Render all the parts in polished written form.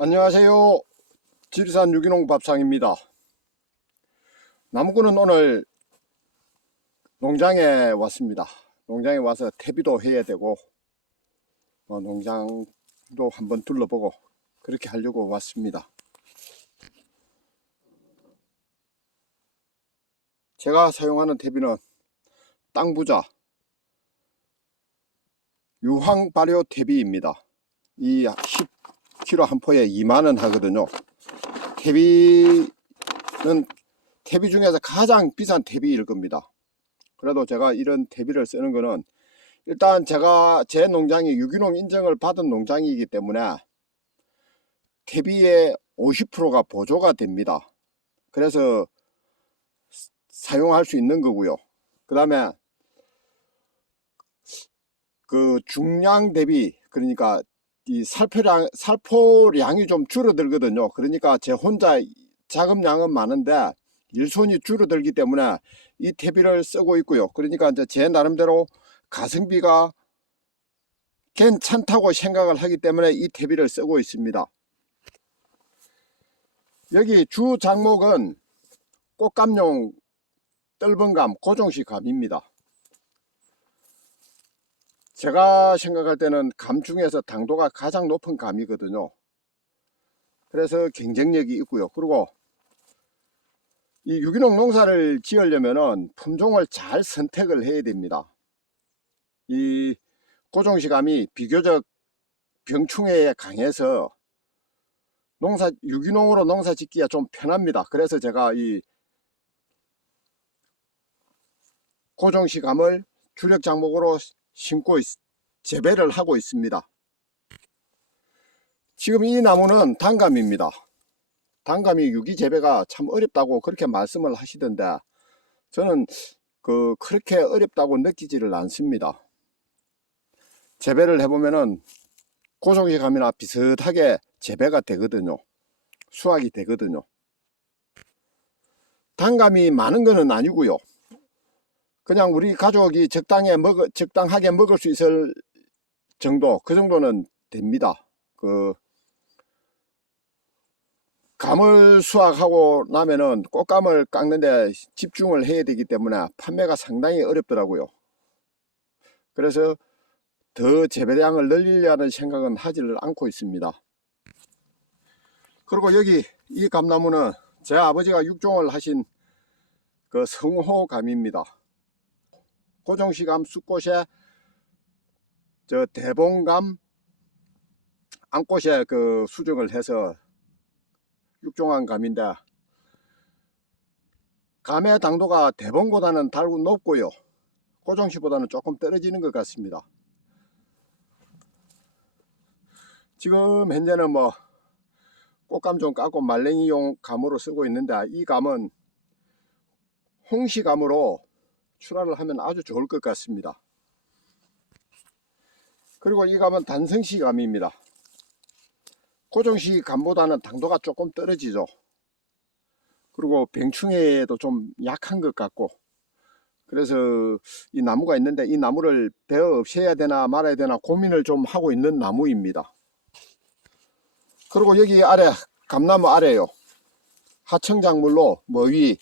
안녕하세요. 지리산 유기농 밥상입니다. 나무꾼은 오늘 농장에 왔습니다. 농장에 와서 퇴비도 해야 되고 농장도 한번 둘러보고 그렇게 하려고 왔습니다. 제가 사용하는 퇴비는 땅부자 유황 발효 퇴비입니다. 이 10kg 한 포에 2만원 하거든요. 퇴비는 퇴비 중에서 가장 비싼 퇴비일 겁니다. 그래도 제가 이런 퇴비를 쓰는 거는 일단 제 농장이 유기농 인정을 받은 농장이기 때문에 퇴비의 50%가 보조가 됩니다. 그래서 사용할 수 있는 거고요. 그 다음에 그 중량 대비, 그러니까 이 살포량이 좀 줄어들거든요. 그러니까 제 혼자 작업량은 많은데 일손이 줄어들기 때문에 이 퇴비를 쓰고 있고요. 그러니까 이제 제 나름대로 가성비가 괜찮다고 생각을 하기 때문에 이 퇴비를 쓰고 있습니다. 여기 주 작목은 꽃감용 떫은감 고종식 감입니다. 제가 생각할 때는 감 중에서 당도가 가장 높은 감이거든요. 그래서 경쟁력이 있고요. 그리고 이 유기농 농사를 지으려면은 품종을 잘 선택을 해야 됩니다. 이 고종식 감이 비교적 병충해에 강해서 유기농으로 농사 짓기가 좀 편합니다. 그래서 제가 이 고종식 감을 주력 작목으로 심고 재배를 하고 있습니다. 지금 이 나무는 단감입니다. 단감이 유기 재배가 참 어렵다고 그렇게 말씀을 하시던데 저는 그렇게 어렵다고 느끼지를 않습니다. 재배를 해보면은 고종식 감이나 비슷하게 재배가 되거든요. 수확이 되거든요. 단감이 많은 것은 아니고요. 그냥 우리 가족이 적당하게 먹을 수 있을 정도, 그 정도는 됩니다. 감을 수확하고 나면은 꽃감을 깎는데 집중을 해야 되기 때문에 판매가 상당히 어렵더라고요. 그래서 더 재배량을 늘리려는 생각은 하지를 않고 있습니다. 그리고 여기 이 감나무는 제 아버지가 육종을 하신 그 성호감입니다. 고종식감 쑥꽃에 저 대봉감 암꽃에 수정을 해서 육종한 감인데 감의 당도가 대봉보다는 달고 높고요. 고종식보다는 조금 떨어지는 것 같습니다. 지금 현재는 꽃감 좀 깎고 말랭이용 감으로 쓰고 있는데 이 감은 홍시감으로 출하를 하면 아주 좋을 것 같습니다. 그리고 이 감은 단성시 감입니다. 고종시 감보다는 당도가 조금 떨어지죠. 그리고 병충해에도 좀 약한 것 같고, 그래서 이 나무가 있는데 이 나무를 베어 없애야 되나 말아야 되나 고민을 좀 하고 있는 나무입니다. 그리고 여기 아래 감나무 아래요, 하청작물로 머위,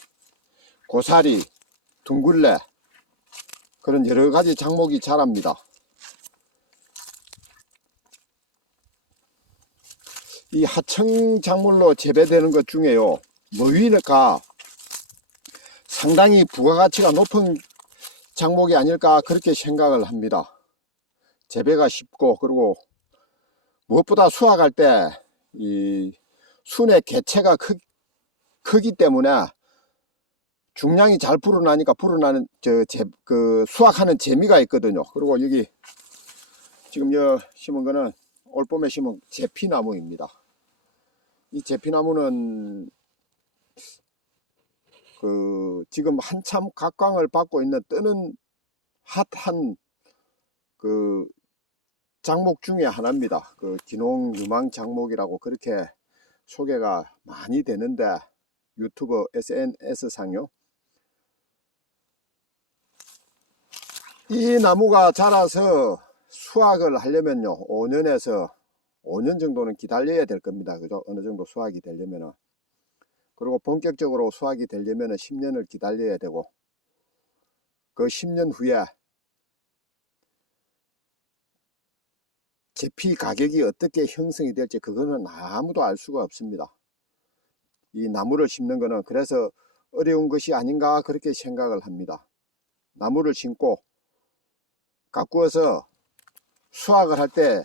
고사리, 둥글레 그런 여러가지 작목이 자랍니다. 이 하청작물로 재배되는 것 중에요, 머위가 상당히 부가가치가 높은 작목이 아닐까 그렇게 생각을 합니다. 재배가 쉽고, 그리고 무엇보다 수확할 때 이 순의 개체가 크기 때문에 중량이 잘 불어나니까 불어나는 수확하는 재미가 있거든요. 그리고 여기 지금 심은 거는 올봄에 심은 제피나무입니다. 이 제피나무는 지금 한참 각광을 받고 있는 뜨는 핫한 작목 중에 하나입니다. 기농 유망 작목이라고 그렇게 소개가 많이 되는데, 유튜브 SNS 상요. 이 나무가 자라서 수확을 하려면요 5년에서 5년 정도는 기다려야 될 겁니다. 그죠? 어느 정도 수확이 되려면은. 그리고 본격적으로 수확이 되려면은 10년을 기다려야 되고, 그 10년 후에 제피 가격이 어떻게 형성이 될지 그거는 아무도 알 수가 없습니다. 이 나무를 심는 거는 그래서 어려운 것이 아닌가 그렇게 생각을 합니다. 나무를 심고 가꾸어서 수확을 할 때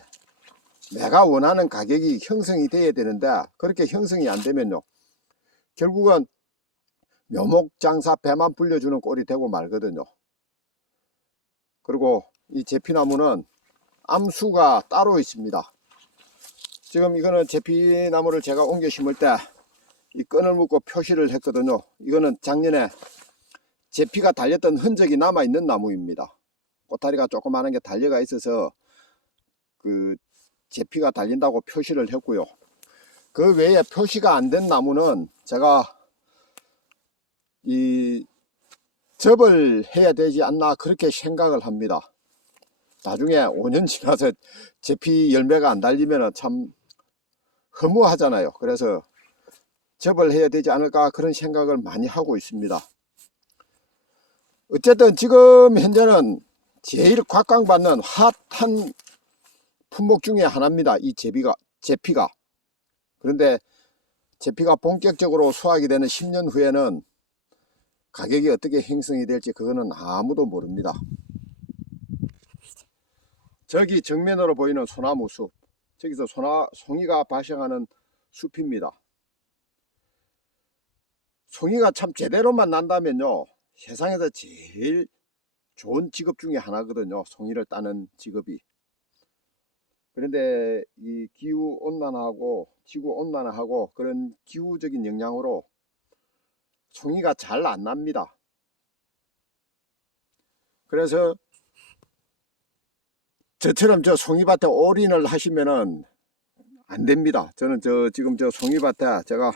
내가 원하는 가격이 형성이 돼야 되는데, 그렇게 형성이 안 되면요, 결국은 묘목장사 배만 불려주는 꼴이 되고 말거든요. 그리고 이 제피나무는 암수가 따로 있습니다. 지금 이거는 제피나무를 제가 옮겨 심을 때 이 끈을 묶고 표시를 했거든요. 이거는 작년에 제피가 달렸던 흔적이 남아 있는 나무입니다. 꼬타리가 조그마한 게 달려가 있어서 그 제피가 달린다고 표시를 했고요. 그 외에 표시가 안 된 나무는 제가 이 접을 해야 되지 않나 그렇게 생각을 합니다. 나중에 5년 지나서 제피 열매가 안 달리면 참 허무하잖아요. 그래서 접을 해야 되지 않을까 그런 생각을 많이 하고 있습니다. 어쨌든 지금 현재는 제일 곽광받는 핫한 품목 중에 하나입니다. 이 제피가. 그런데 제피가 본격적으로 수확이 되는 10년 후에는 가격이 어떻게 형성이 될지 그거는 아무도 모릅니다. 저기 정면으로 보이는 소나무 숲, 저기서 송이가 발생하는 숲입니다. 송이가 참 제대로만 난다면요, 세상에서 제일 좋은 직업 중에 하나거든요. 송이를 따는 직업이. 그런데 이 기후 온난화하고 지구 온난화하고 그런 기후적인 영향으로 송이가 잘 안 납니다. 그래서 저처럼 저 송이밭에 올인을 하시면은 안 됩니다. 저는 지금 저 송이밭에 제가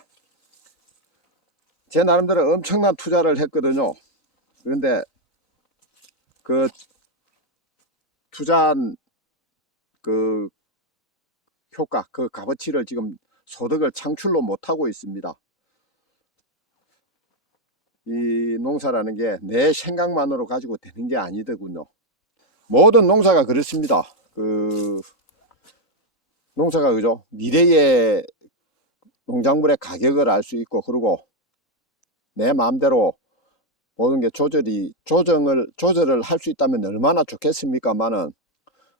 제 나름대로 엄청난 투자를 했거든요. 그런데 그 투자한 그 효과, 그 값어치를 지금 소득을 창출로 못하고 있습니다. 이 농사라는 게 내 생각만으로 가지고 되는 게 아니더군요. 모든 농사가 그렇습니다. 그 농사가 그죠? 미래의 농작물의 가격을 알 수 있고, 그리고 내 마음대로 모든 게 조절을 할 수 있다면 얼마나 좋겠습니까만은,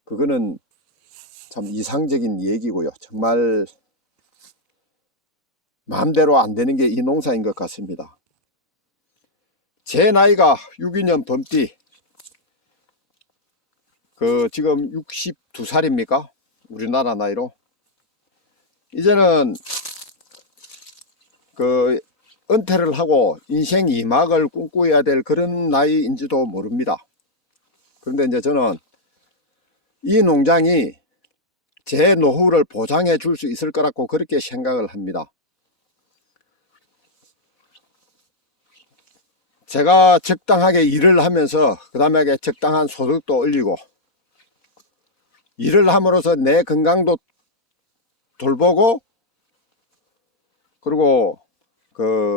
그거는 참 이상적인 얘기고요. 정말 마음대로 안 되는 게 이 농사인 것 같습니다. 제 나이가 62년 범띠, 지금 62살입니까? 우리나라 나이로. 이제는 은퇴를 하고 인생 2막을 꿈꿔야 될 그런 나이인지도 모릅니다. 그런데 이제 저는 이 농장이 제 노후를 보장해 줄 수 있을 거라고 그렇게 생각을 합니다. 제가 적당하게 일을 하면서 그 다음에 적당한 소득도 올리고, 일을 함으로써 내 건강도 돌보고, 그리고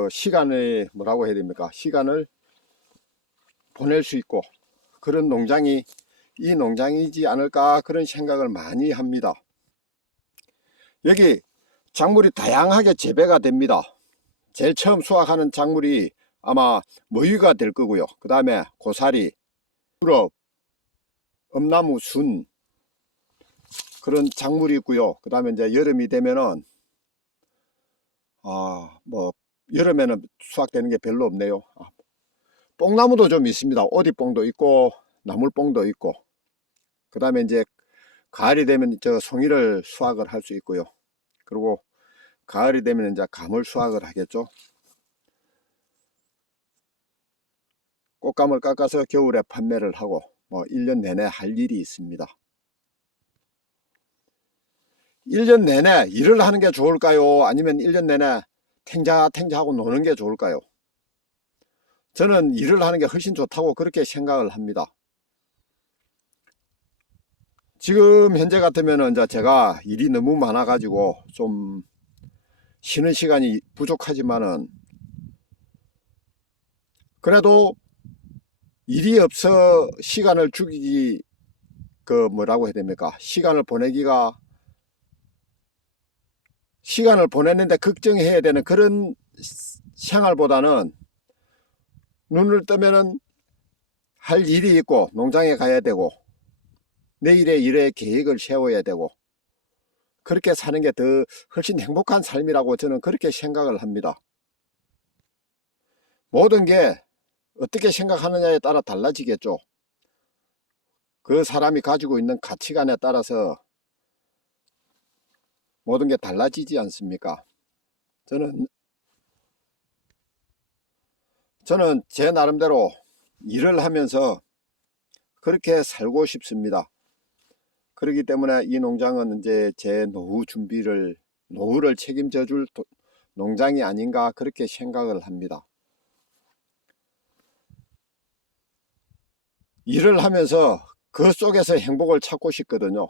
시간을 뭐라고 해야 됩니까? 시간을 보낼 수 있고, 그런 농장이 이 농장이지 않을까 그런 생각을 많이 합니다. 여기 작물이 다양하게 재배가 됩니다. 제일 처음 수확하는 작물이 아마 모유가 될 거고요. 그 다음에 고사리, 우럭, 엄나무, 순, 그런 작물이 있고요. 그 다음에 이제 여름이 되면은 여름에는 수확되는 게 별로 없네요. 뽕나무도 좀 있습니다. 오디뽕도 있고 나물뽕도 있고, 그 다음에 이제 가을이 되면 저 송이를 수확을 할 수 있고요. 그리고 가을이 되면 이제 감을 수확을 하겠죠. 꽃감을 깎아서 겨울에 판매를 하고 1년 내내 할 일이 있습니다. 1년 내내 일을 하는 게 좋을까요? 아니면 1년 내내 탱자하고 노는 게 좋을까요? 저는 일을 하는 게 훨씬 좋다고 그렇게 생각을 합니다. 지금 현재 같으면은 이제 제가 일이 너무 많아 가지고 좀 쉬는 시간이 부족하지만은 그래도 일이 없어 시간을 죽이기 그 뭐라고 해야 됩니까? 시간을 보냈는데 걱정해야 되는 그런 생활보다는 눈을 뜨면은 할 일이 있고 농장에 가야 되고 내일의 일의 계획을 세워야 되고 그렇게 사는 게 더 훨씬 행복한 삶이라고 저는 그렇게 생각을 합니다. 모든 게 어떻게 생각하느냐에 따라 달라지겠죠. 그 사람이 가지고 있는 가치관에 따라서 모든 게 달라지지 않습니까? 저는 제 나름대로 일을 하면서 그렇게 살고 싶습니다. 그렇기 때문에 이 농장은 이제 제 노후를 책임져 줄 농장이 아닌가 그렇게 생각을 합니다. 일을 하면서 그 속에서 행복을 찾고 싶거든요.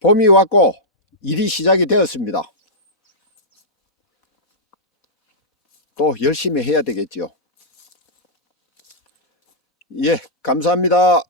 봄이 왔고 일이 시작이 되었습니다. 또 열심히 해야 되겠지요. 예, 감사합니다.